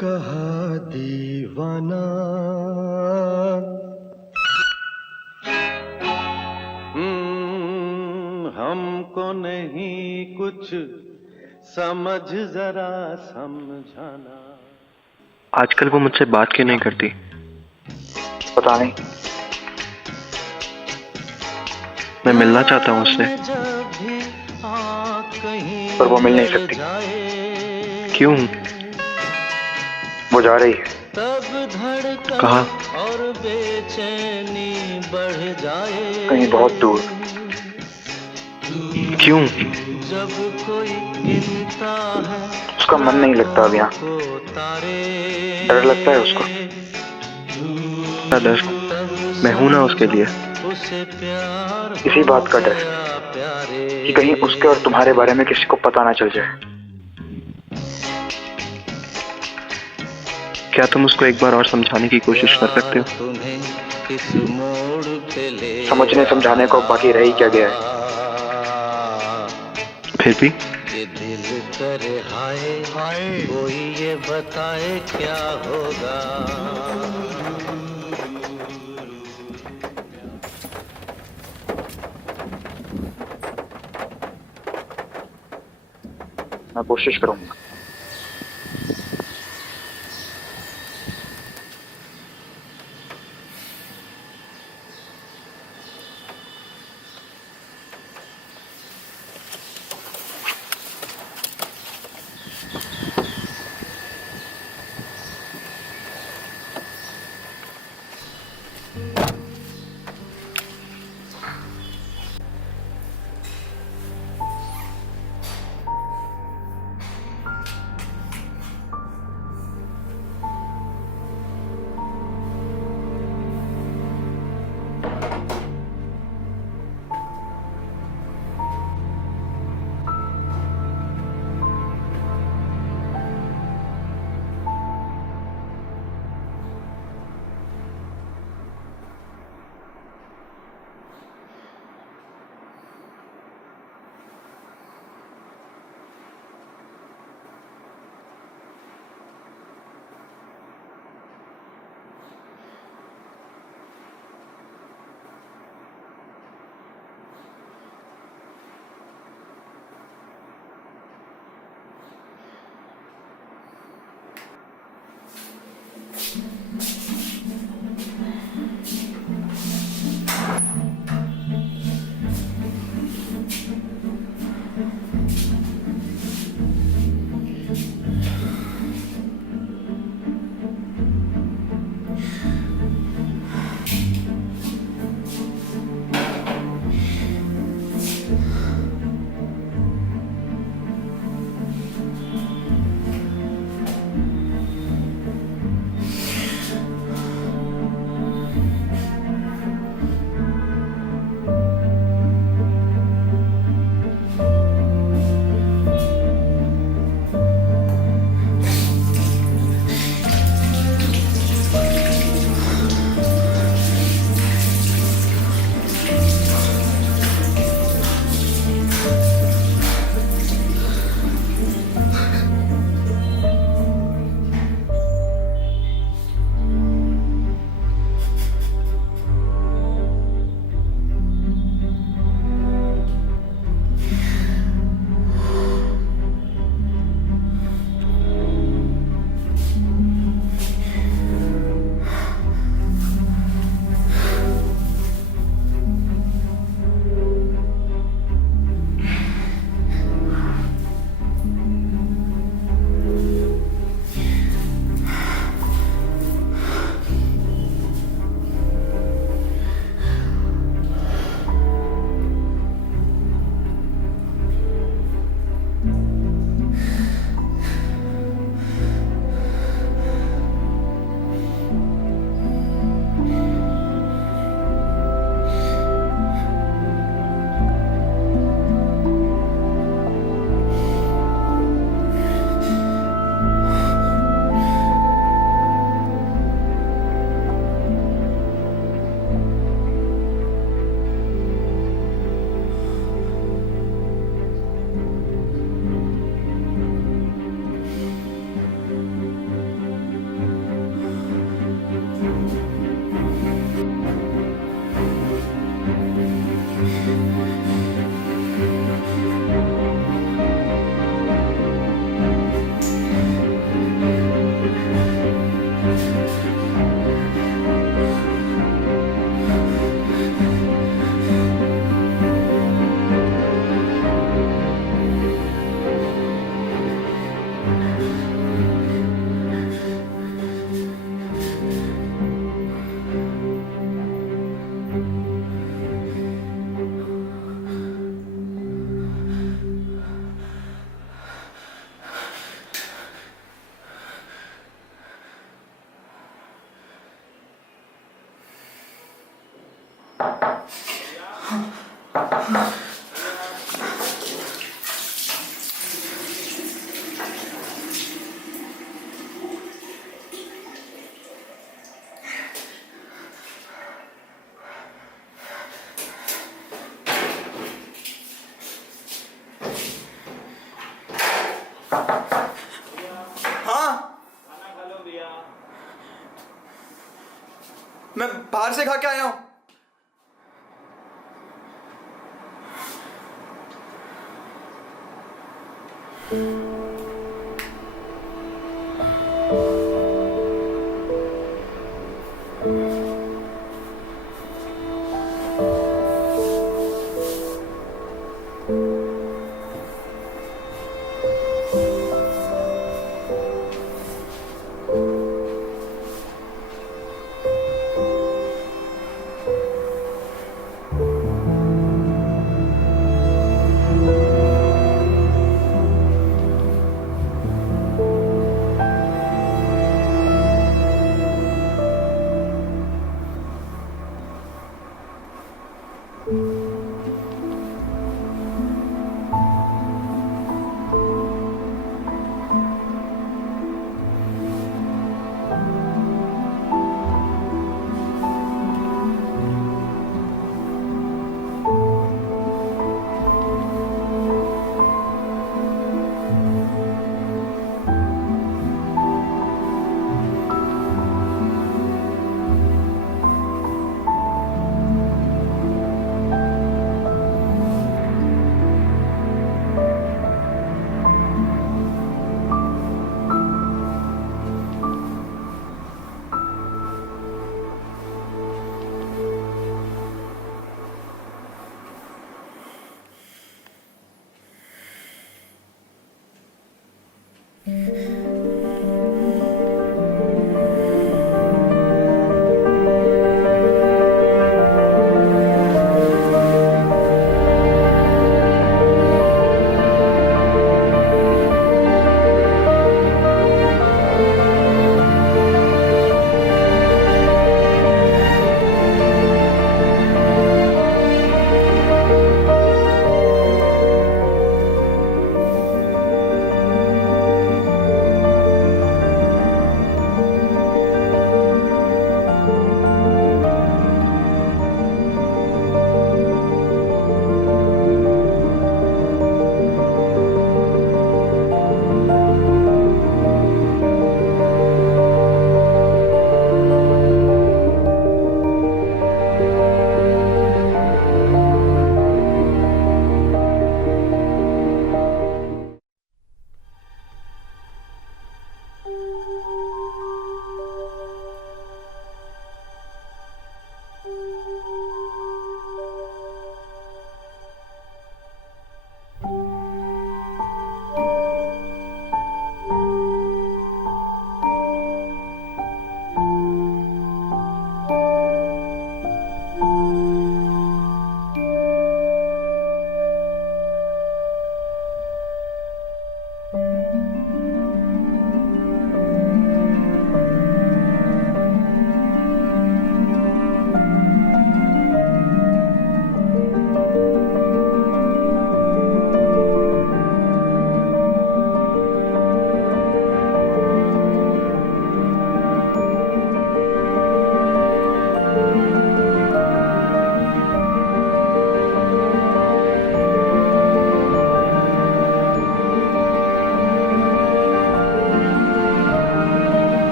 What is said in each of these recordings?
कहा दीवाना। हमको नहीं कुछ समझ जरा समझाना। आजकल वो मुझसे बात क्यों नहीं करती? पता नहीं। मैं मिलना चाहता हूँ उससे, पर वो मिल नहीं सकती। क्यों? वो जा रही है। कहाँ? कहीं बहुत दूर। क्यों? उसका मन नहीं लगता अब यहाँ। डर लगता है उसको। क्या डर? मैं हूं ना उसके लिए। इसी बात का डर कि कहीं उसके और तुम्हारे बारे में किसी को पता ना चल जाए। क्या तुम उसको एक बार और समझाने की कोशिश कर सकते हो? समझने समझाने को बाकी रह ही क्या गया है। फिर भी दिल करे हाय हाय, कोई ये बताए क्या होगा। मैं कोशिश करूंगा। बाहर से खा के आया हूं।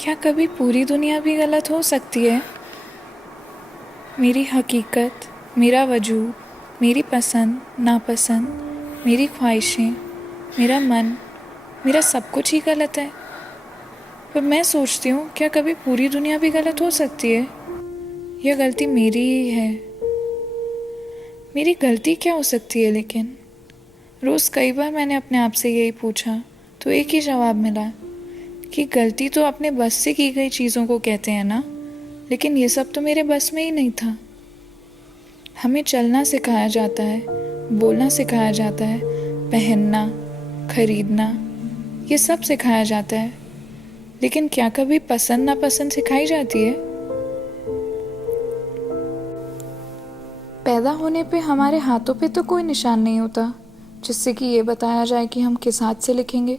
क्या कभी पूरी दुनिया भी गलत हो सकती है? मेरी हकीकत, मेरा वजूद, मेरी पसंद, नापसंद, मेरी ख्वाहिशें, मेरा मन, मेरा सब कुछ ही गलत है। पर मैं सोचती हूँ, क्या कभी पूरी दुनिया भी गलत हो सकती है? यह गलती मेरी ही है। मेरी गलती क्या हो सकती है लेकिन? रोज़ कई बार मैंने अपने आप से यही पूछा, तो एक ही जवाब मिला कि गलती तो अपने बस से की गई चीज़ों को कहते हैं ना, लेकिन ये सब तो मेरे बस में ही नहीं था। हमें चलना सिखाया जाता है, बोलना सिखाया जाता है, पहनना, खरीदना, ये सब सिखाया जाता है, लेकिन क्या कभी पसंद नापसंद सिखाई जाती है? पैदा होने पे हमारे हाथों पे तो कोई निशान नहीं होता जिससे कि ये बताया जाए कि हम किस हाथ से लिखेंगे।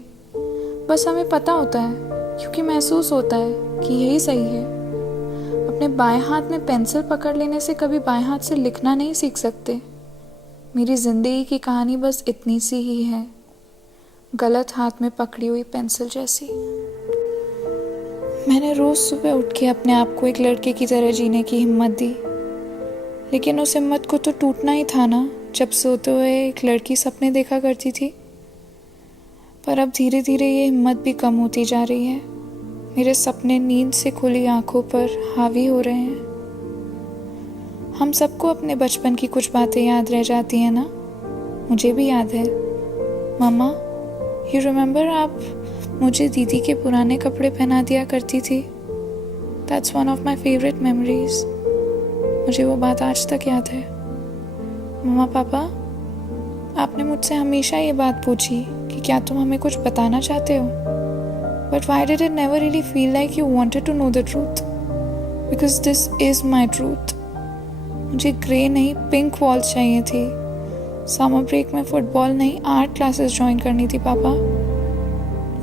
बस हमें पता होता है क्योंकि महसूस होता है कि यही सही है। अपने बाएं हाथ में पेंसिल पकड़ लेने से कभी बाएं हाथ से लिखना नहीं सीख सकते। मेरी जिंदगी की कहानी बस इतनी सी ही है, गलत हाथ में पकड़ी हुई पेंसिल जैसी। मैंने रोज सुबह उठ के अपने आप को एक लड़के की तरह जीने की हिम्मत दी, लेकिन उस हिम्मत को तो टूटना ही था ना जब सोते हुए एक लड़की सपने देखा करती थी। पर अब धीरे धीरे ये हिम्मत भी कम होती जा रही है। मेरे सपने नींद से खुली आंखों पर हावी हो रहे हैं। हम सबको अपने बचपन की कुछ बातें याद रह जाती हैं ना, मुझे भी याद है। मम्मा, यू रिमेम्बर आप मुझे दीदी के पुराने कपड़े पहना दिया करती थी? That's one of my favourite memories. मुझे वो बात आज तक याद है। मम्मा पापा, आपने मुझसे हमेशा ये बात पूछी कि क्या तुम हमें कुछ बताना चाहते हो? But why did it never really feel like you wanted to know the truth? Because this is my truth. मुझे ग्रे नहीं पिंक वॉल्स चाहिए थी। समर ब्रेक में फुटबॉल नहीं आर्ट क्लासेस ज्वाइन करनी थी पापा।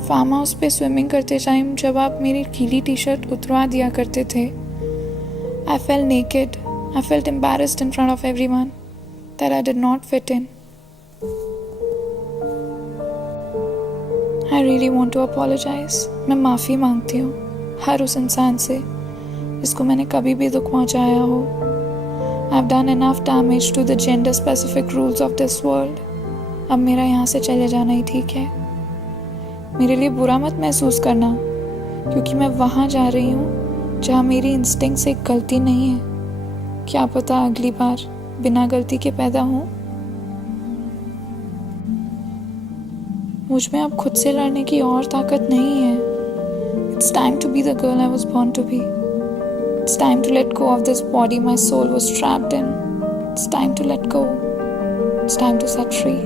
फार्म हाउस पे स्विमिंग करते टाइम जब आप मेरी गीली टी शर्ट उतरवा दिया करते थे, I felt naked. I felt embarrassed in front of everyone that I did not fit in. I really want to apologize. मैं माफ़ी मांगती हूँ हर उस इंसान से जिसको मैंने कभी भी दुख पहुँचाया हो। I've done enough damage to the gender specific rules of this world. अब मेरा यहाँ से चले जाना ही ठीक है। मेरे लिए बुरा मत महसूस करना, क्योंकि मैं वहाँ जा रही हूँ जहाँ मेरी इंस्टिंक्ट से गलती नहीं है। क्या पता अगली बार बिना गलती के पैदा हूँ। मुझ में अब खुद से लड़ने की और ताकत नहीं है। It's time to be the girl I was born to be. It's time to let go of this body my soul was trapped in. It's time to let go. It's time to set free.